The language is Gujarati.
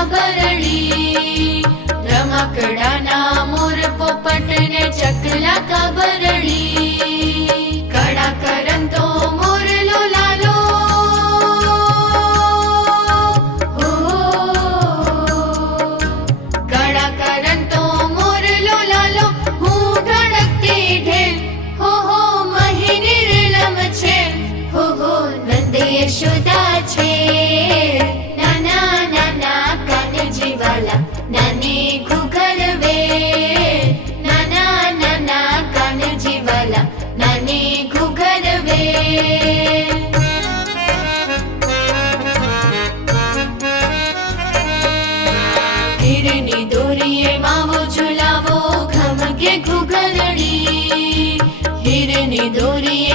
કાબરડી, રમકડાના મોર પોપટ ને ચકલા કાબરડી, કડા કરંતો મોરલો લાલો, હો કડા કરંતો મોરલો લાલો, હું ધડકતી ઢેલ, હો મહિની રેલમ છે, હો નંદ યશોદા છે, નાના નાના કાનજી વાલા, નાની ઘૂઘર વેલ, નાના નાના કાનજી વાલા, નાની ઘૂઘર વેલ. હીરની દોરીએ માવો ઝુલાવો, ઘમકે ઘૂઘરડી, હીરની દોરીએ